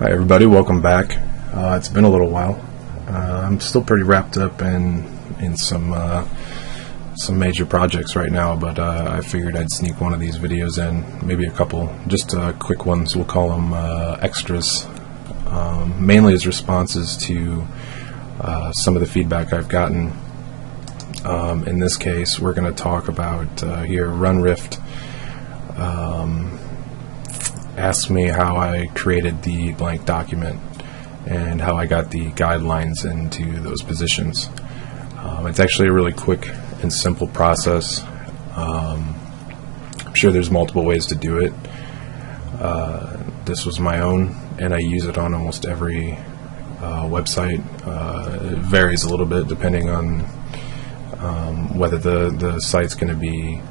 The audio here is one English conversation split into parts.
Hi everybody, welcome back. It's been a little while. I'm still pretty wrapped up in some major projects right now, but I figured I'd sneak one of these videos in, maybe a couple, just quick ones. We'll call them extras, mainly as responses to some of the feedback I've gotten. In this case, we're going to talk about here RunRift. Asked me how I created the blank document and how I got the guidelines into those positions. It's actually a really quick and simple process. I'm sure there's multiple ways to do it. This was my own, and I use it on almost every website. It varies a little bit depending on whether the site's going to be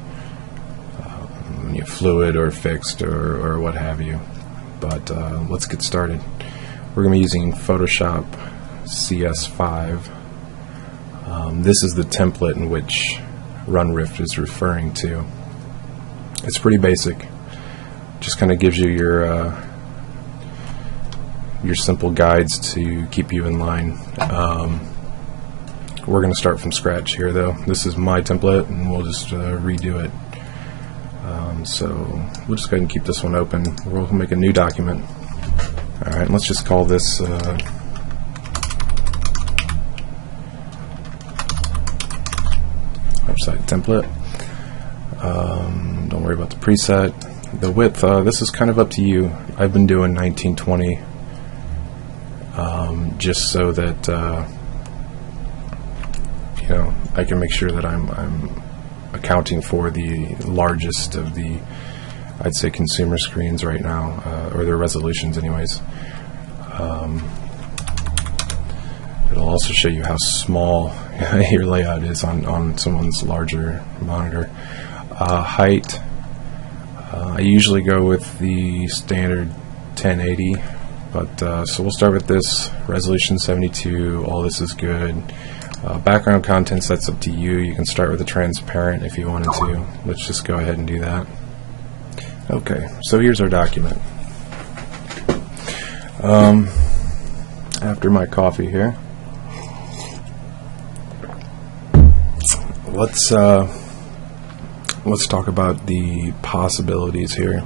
fluid or fixed or what have you. But let's get started. We're going to be using Photoshop CS5. This is the template in which RunRift is referring to. It's pretty basic. Just kind of gives you your simple guides to keep you in line. We're going to start from scratch here, though. This is my template, and we'll just redo it. So we'll just go ahead and keep this one open. We'll make a new document. Alright, let's just call this website template. Don't worry about the preset. The width, this is kind of up to you. I've been doing 1920 just so that I can make sure that I'm accounting for the largest of the, I'd say, consumer screens right now, or their resolutions anyways. It'll also show you how small your layout is on someone's larger monitor. Height, I usually go with the standard 1080, but so we'll start with this. Resolution 72, all this is good. Background contents, that's up to you. You can start with a transparent if you wanted to. Let's just go ahead and do that. Okay, so here's our document. After my coffee here, let's talk about the possibilities here.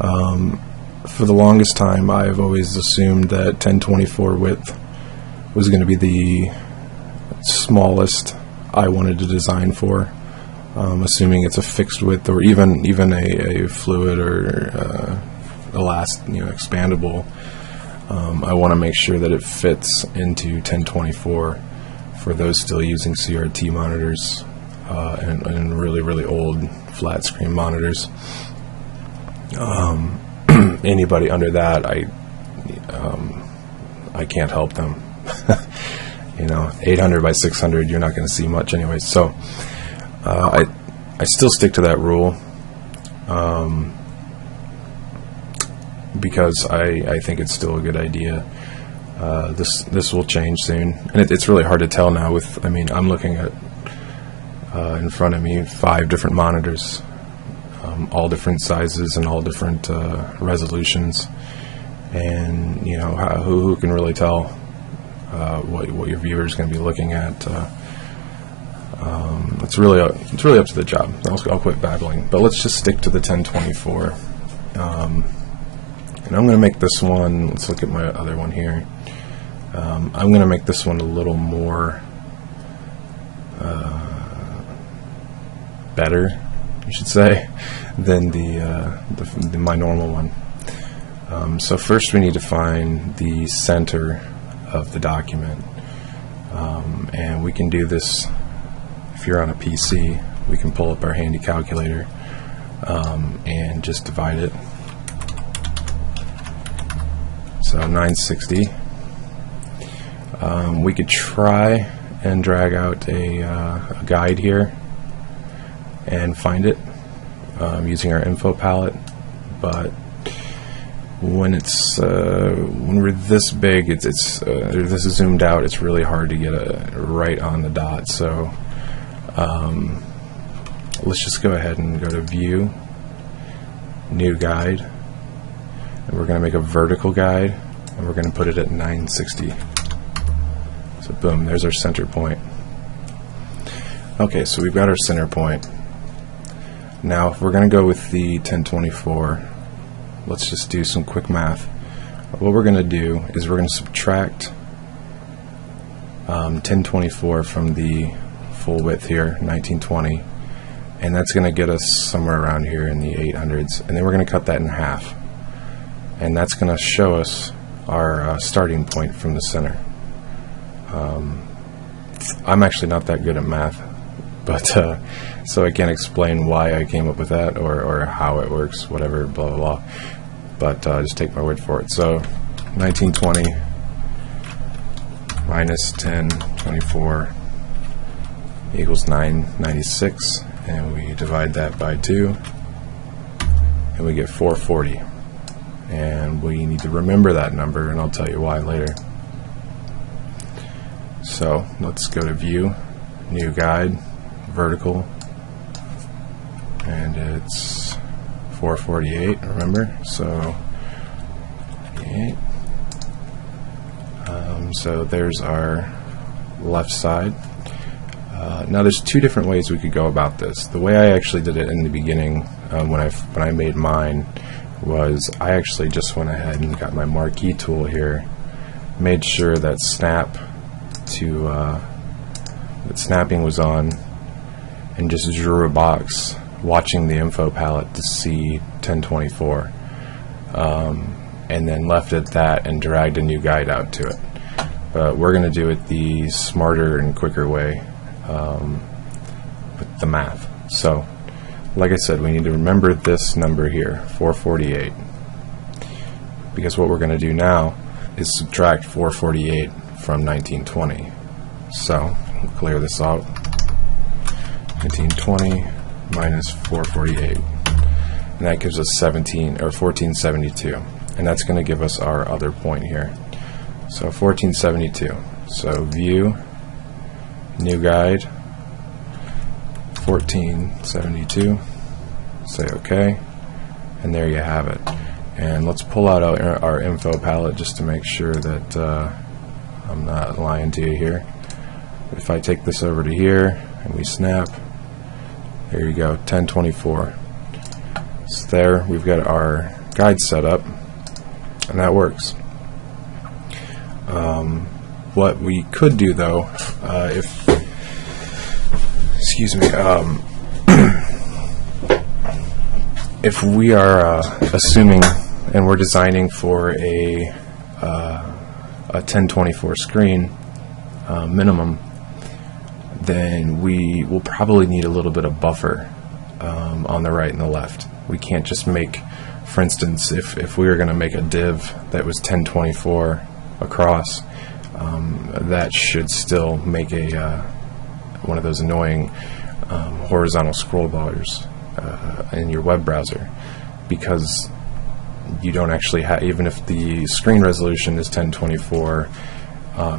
For the longest time, I've always assumed that 1024 width was going to be the smallest I wanted to design for, assuming it's a fixed width or even a fluid or expandable. I want to make sure that it fits into 1024 for those still using CRT monitors and really old flat screen monitors. Anybody under that, I can't help them. 800 by 600, you're not going to see much anyway. So I still stick to that rule because I think it's still a good idea. This will change soon, and it's really hard to tell now. I'm looking at in front of me 5 different monitors, all different sizes and all different resolutions, and who can really tell what your viewer is going to be looking at. It's really up to the job. I'll quit babbling, but let's just stick to the 1024. And I'm going to make this one. Let's look at my other one here. I'm going to make this one a little more better, you should say, than my normal one. So first we need to find the center of the document, and we can do this. If you're on a PC, we can pull up our handy calculator and just divide it. So 960. We could try and drag out a guide here and find it using our info palette, but when we're this big, this is zoomed out, it's really hard to get right on the dot. So let's just go ahead and go to View, New Guide, and we're going to make a vertical guide, and we're going to put it at 960. So boom, there's our center point. Okay, so we've got our center point. Now if we're going to go with the 1024, let's just do some quick math. What we're going to do is we're going to subtract 1024 from the full width here, 1920, and that's going to get us somewhere around here in the 800s, and then we're going to cut that in half, and that's going to show us our starting point from the center. I'm actually not that good at math, but so I can't explain why I came up with that or how it works, whatever, blah blah blah, but just take my word for it. So 1920 minus 1024 equals 996, and we divide that by 2 and we get 440, and we need to remember that number, and I'll tell you why later. So let's go to view, new guide, vertical, and it's 448, remember? So 48. So there's our left side. Now there's two different ways we could go about this. The way I actually did it in the beginning, when I made mine, was I actually just went ahead and got my marquee tool here, made sure that snapping was on, and just drew a box watching the info palette to see 1024, and then left it at that and dragged a new guide out to it. But we're going to do it the smarter and quicker way with the math. So like I said, we need to remember this number here, 448, because what we're going to do now is subtract 448 from 1920. So we'll clear this out. 1920 minus 448, and that gives us 1472, and that's going to give us our other point here. So 1472. So view, new guide, 1472. Say OK, and there you have it. And let's pull out our info palette just to make sure that I'm not lying to you here. If I take this over to here and we snap, there you go, 1024. So there we've got our guide set up, and that works. What we could do though, if we are assuming and we're designing for a 1024 screen minimum, then we will probably need a little bit of buffer on the right and the left. We can't just make, for instance, if we were going to make a div that was 1024 across, that should still make a one of those annoying horizontal scroll bars in your web browser, because you don't actually have, even if the screen resolution is 1024,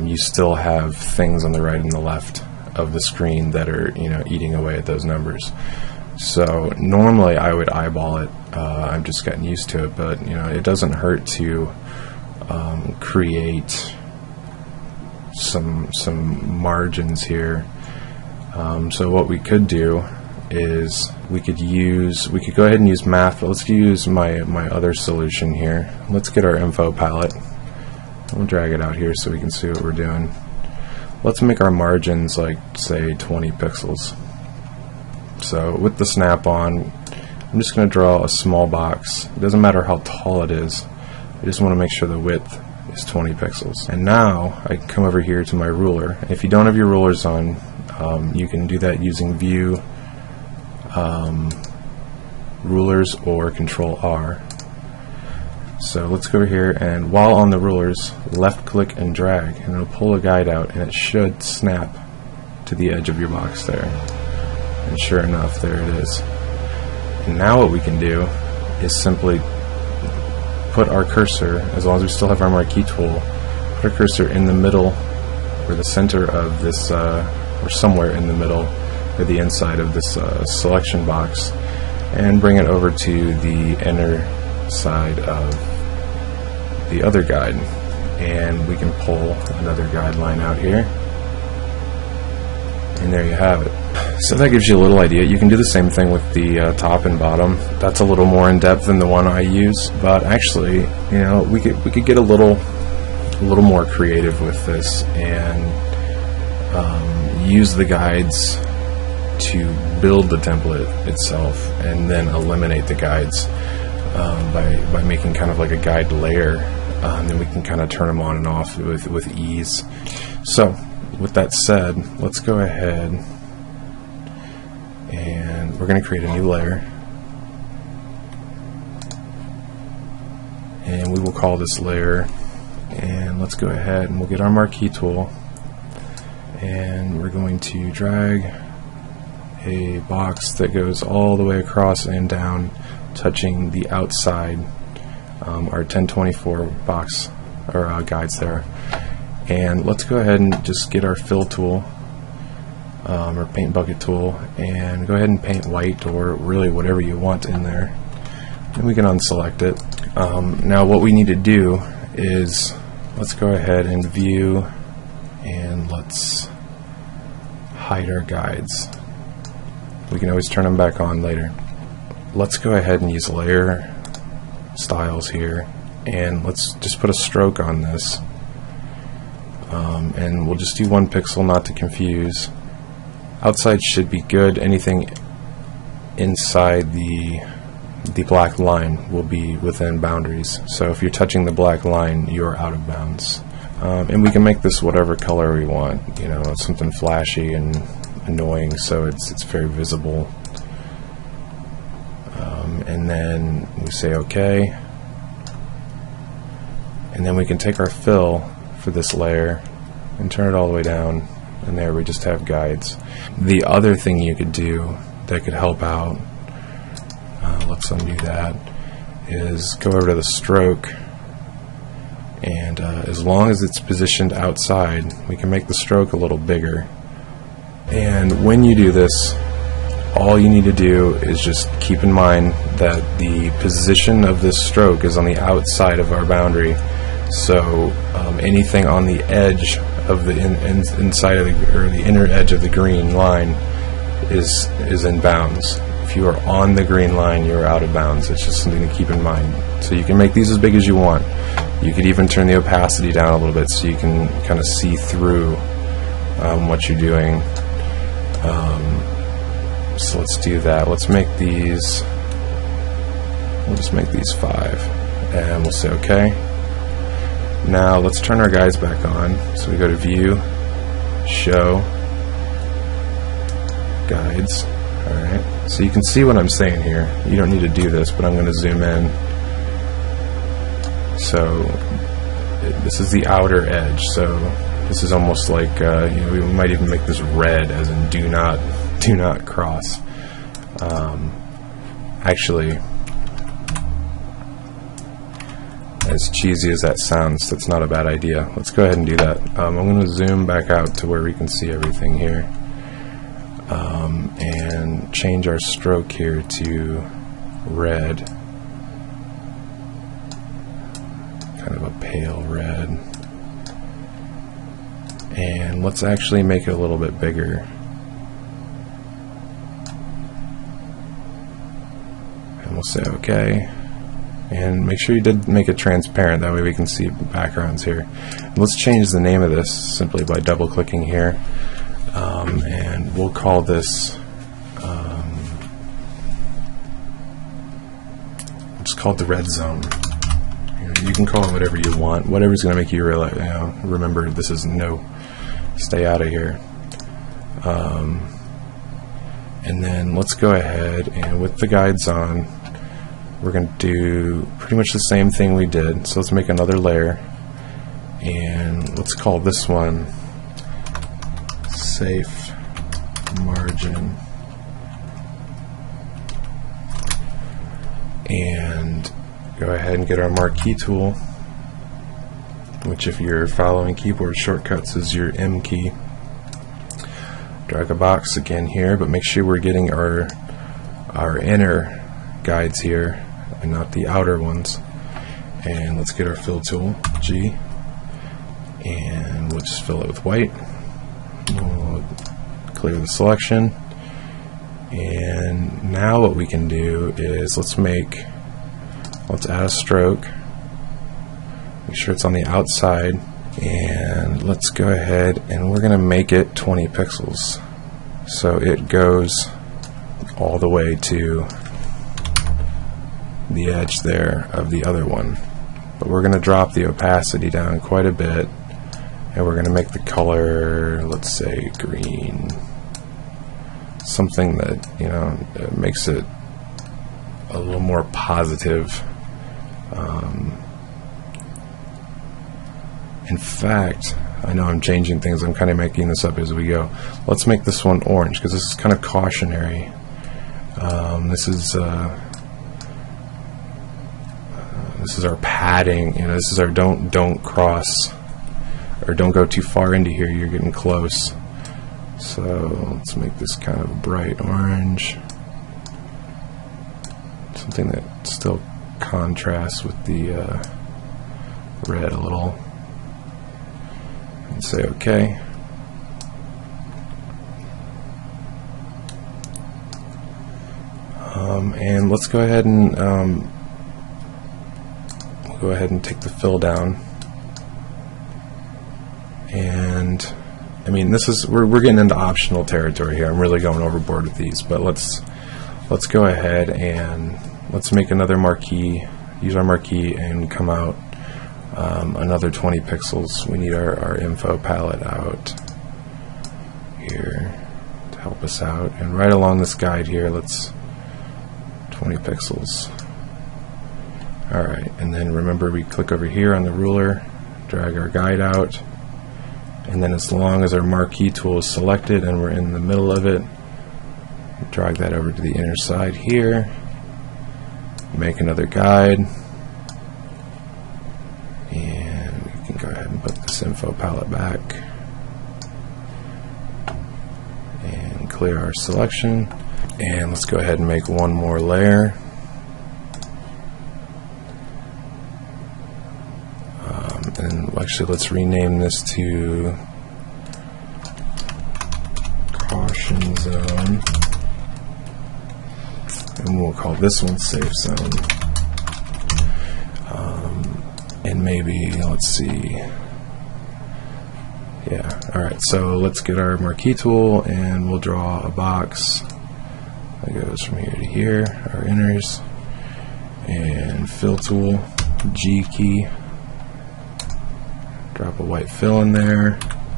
you still have things on the right and the left of the screen that are, eating away at those numbers. So normally I would eyeball it. I've just gotten used to it, but it doesn't hurt to create some margins here. So what we could do is we could go ahead and use math, but let's use my other solution here. Let's get our info palette. We'll drag it out here so we can see what we're doing. Let's make our margins like, say, 20 pixels. So with the snap on, I'm just going to draw a small box. It doesn't matter how tall it is. I just want to make sure the width is 20 pixels. And now I can come over here to my ruler. If you don't have your rulers on, you can do that using View, Rulers, or Control R. So let's go over here, and while on the rulers, left click and drag, and it'll pull a guide out, and it should snap to the edge of your box there. And sure enough, there it is. And now what we can do is simply put our cursor, as long as we still have our marquee tool, put our cursor in the middle or the center of this, or somewhere in the middle or the inside of this selection box, and bring it over to the inner side of the other guide, and we can pull another guideline out here, and there you have it. So that gives you a little idea. You can do the same thing with the top and bottom. That's a little more in depth than the one I use, but actually, you know, we could get a little more creative with this and use the guides to build the template itself, and then eliminate the guides by making kind of like a guide layer. And then we can kind of turn them on and off with ease. So with that said, let's go ahead and we're going to create a new layer, and we will call this layer, and let's go ahead and we'll get our marquee tool, and we're going to drag a box that goes all the way across and down, touching the outside, our 1024 box or guides there. And let's go ahead and just get our fill tool, or paint bucket tool, and go ahead and paint white, or really whatever you want in there, and we can unselect it. Now what we need to do is, let's go ahead and view, and let's hide our guides. We can always turn them back on later. Let's go ahead and use layer styles here, and let's just put a stroke on this, and we'll just do 1 pixel, not to confuse. Outside should be good. Anything inside the black line will be within boundaries. So if you're touching the black line, you're out of bounds. And we can make this whatever color we want. You know, something flashy and annoying, so it's very visible. And then we say OK, and then we can take our fill for this layer and turn it all the way down, and there we just have guides. The other thing you could do that could help out, let's undo that, is go over to the stroke, and as long as it's positioned outside, we can make the stroke a little bigger. And when you do this, all you need to do is just keep in mind that the position of this stroke is on the outside of our boundary. So anything on the edge of the inside of the inner edge of the green line is in bounds. If you are on the green line, you are out of bounds. It's just something to keep in mind. So you can make these as big as you want. You could even turn the opacity down a little bit so you can kind of see through what you're doing. So let's do that. Let's make these, we'll just make these 5, and we'll say OK. Now let's turn our guides back on. So we go to View, Show, Guides. Alright, so you can see what I'm saying here. You don't need to do this, but I'm going to zoom in. So this is the outer edge, so this is almost like, you know, we might even make this red, as in do not cross. Actually, as cheesy as that sounds, that's not a bad idea. Let's go ahead and do that. I'm going to zoom back out to where we can see everything here, and change our stroke here to red, kind of a pale red, and let's actually make it a little bit bigger. And we'll say OK, and make sure you did make it transparent, that way we can see backgrounds here. And let's change the name of this simply by double clicking here, and we'll call this just call it the red zone. You can call it whatever you want, whatever's going to make you realize, you know, remember this is no, stay out of here. And then let's go ahead, and with the guides on, we're going to do pretty much the same thing we did. So let's make another layer, and let's call this one Safe Margin, and go ahead and get our marquee tool, which if you're following keyboard shortcuts is your M key. Drag a box again here, but make sure we're getting our inner guides here and not the outer ones. And let's get our fill tool, G, and we'll just fill it with white. We'll clear the selection, and now what we can do is let's add a stroke, make sure it's on the outside, and let's go ahead and we're going to make it 20 pixels so it goes all the way to the edge there of the other one. But we're going to drop the opacity down quite a bit, and we're going to make the color, let's say, green. Something that, you know, makes it a little more positive. In fact, I know I'm changing things. I'm kind of making this up as we go. Let's make this one orange because this is kind of cautionary. This is our padding. You know, this is our don't cross, or don't go too far into here. You're getting close. So let's make this kind of bright orange, something that still contrasts with the red a little, and say OK. And let's go ahead and we'll go ahead and take the fill down. And I mean, this is we're getting into optional territory here. I'm really going overboard with these, but let's go ahead and let's make another marquee. Use our marquee and come out another 20 pixels. We need our info palette out here to help us out. And right along this guide here, let's 20 pixels. Alright, and then remember we click over here on the ruler, drag our guide out, and then as long as our marquee tool is selected and we're in the middle of it, drag that over to the inner side here, make another guide, and we can go ahead and put this info palette back and clear our selection. And let's go ahead and make one more layer. And actually, let's rename this to Caution Zone. And we'll call this one Safe Zone. And maybe, let's see. Yeah, alright, so let's get our marquee tool and we'll draw a box that goes from here to here, our inners, and fill tool, G key, drop a white fill in there,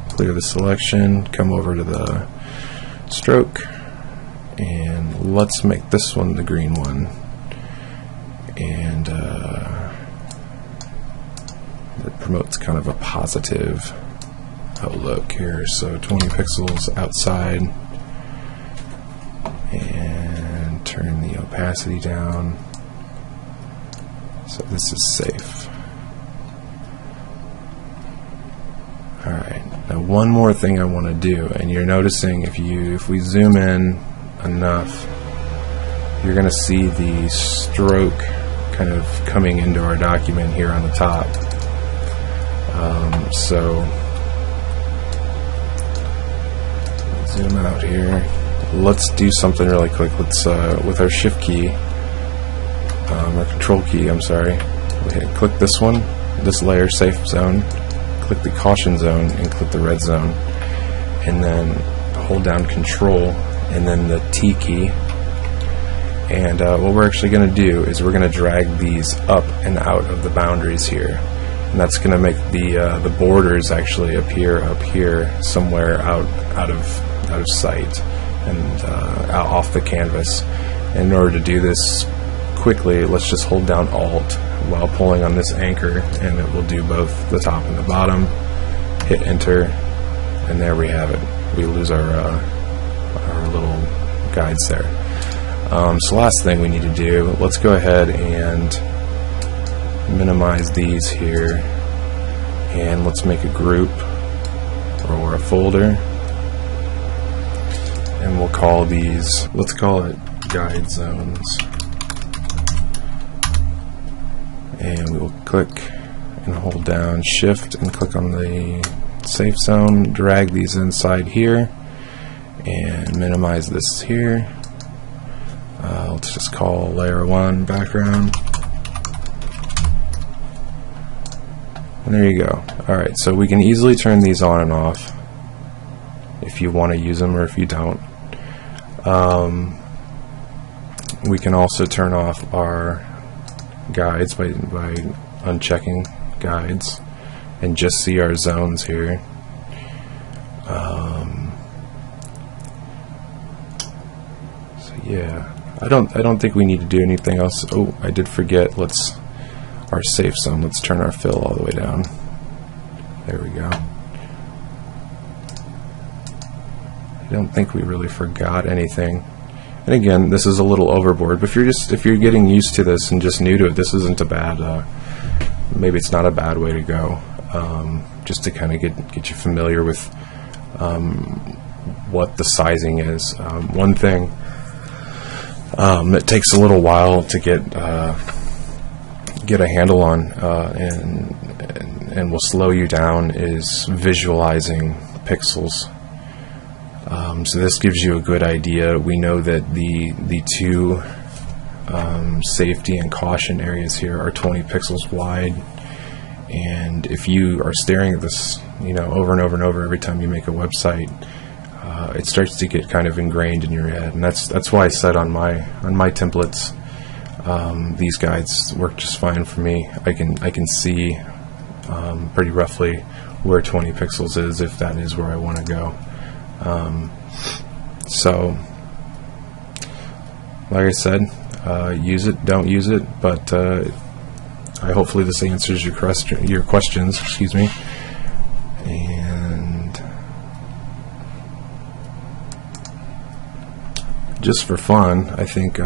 clear the selection, come over to the stroke, and let's make this one the green one, and it promotes kind of a positive outlook here. So 20 pixels outside, and turn the opacity down so this is safe. Alright, now one more thing I want to do, and you're noticing if we zoom in enough, you're going to see the stroke kind of coming into our document here on the top. So zoom out here. Let's do something really quick. Let's with our shift key, or control key, I'm sorry, click this one, this layer, safe zone, click the caution zone and click the red zone, and then hold down control and then the T key, and what we're actually going to do is we're going to drag these up and out of the boundaries here, and that's going to make the borders actually appear up here somewhere out of sight and out off the canvas. And in order to do this quickly, let's just hold down Alt while pulling on this anchor, and it will do both the top and the bottom. Hit enter, and there we have it. We lose our little guides there. So last thing we need to do, let's go ahead and minimize these here, and let's make a group or a folder, and we'll call these, let's call it guide zones. and we will click and hold down Shift and click on the safe zone, drag these inside here, and minimize this here. Let's just call layer 1 background. And there you go. Alright, so we can easily turn these on and off if you want to use them or if you don't. We can also turn off our guides by unchecking guides and just see our zones here. So yeah, I don't think we need to do anything else. Oh, I did forget. Our safe zone. Let's turn our fill all the way down. There we go. I don't think we really forgot anything. And again, this is a little overboard, but if you're getting used to this and just new to it, this isn't a bad. Maybe it's not a bad way to go. Just to kind of get you familiar with what the sizing is. One thing that takes a little while to get a handle on and will slow you down is visualizing pixels. So this gives you a good idea. We know that the two safety and caution areas here are 20 pixels wide, and if you are staring at this, over and over and over every time you make a website, it starts to get kind of ingrained in your head. And that's why I said on my templates, these guides work just fine for me. I can see pretty roughly where 20 pixels is, if that is where I want to go. So like I said, use it, don't use it, but hopefully this answers your questions, excuse me. And just for fun, I think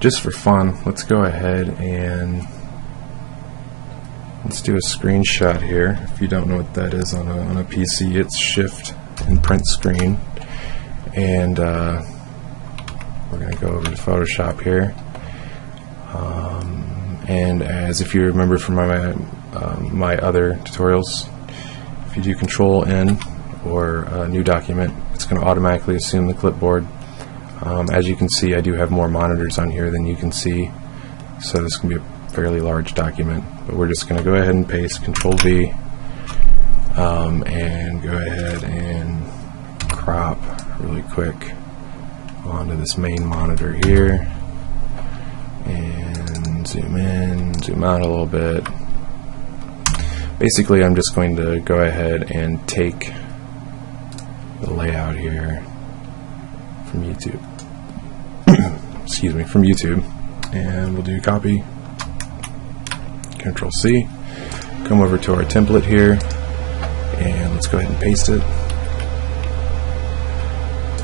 let's go ahead and let's do a screenshot here. If you don't know what that is on a PC, it's Shift and Print Screen. And we're going to go over to Photoshop here. And as if you remember from my other tutorials, if you do Control N or New Document, it's going to automatically assume the clipboard. As you can see, I do have more monitors on here than you can see, so this can be a fairly large document. But we're just going to go ahead and paste Control V, and go ahead and crop really quick onto this main monitor here, and zoom in, zoom out a little bit. Basically, I'm just going to go ahead and take the layout here from YouTube. Excuse me, from YouTube, and we'll do copy, Control C, come over to our template here, and let's go ahead and paste it,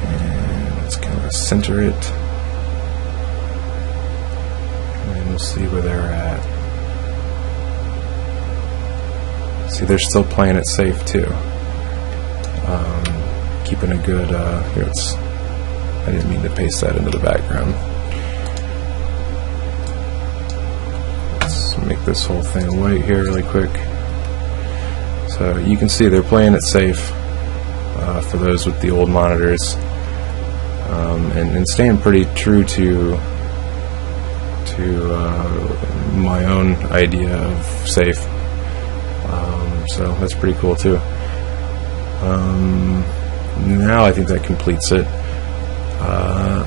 and let's kind of center it, and we'll see where they're at. See, they're still playing it safe too, keeping a good, here it's, I didn't mean to paste that into the background. Let's make this whole thing white here really quick. So you can see they're playing it safe for those with the old monitors, and staying pretty true to my own idea of safe. So that's pretty cool too. Now I think that completes it. I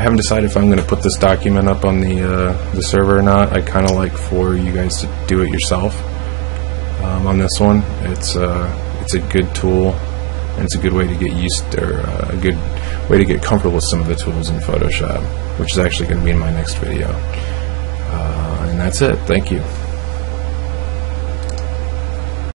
haven't decided if I'm going to put this document up on the server or not. I kind of like for you guys to do it yourself on this one. It's a good tool, and it's a good way to get used, or a good way to get comfortable with some of the tools in Photoshop, which is actually going to be in my next video. And that's it. Thank you.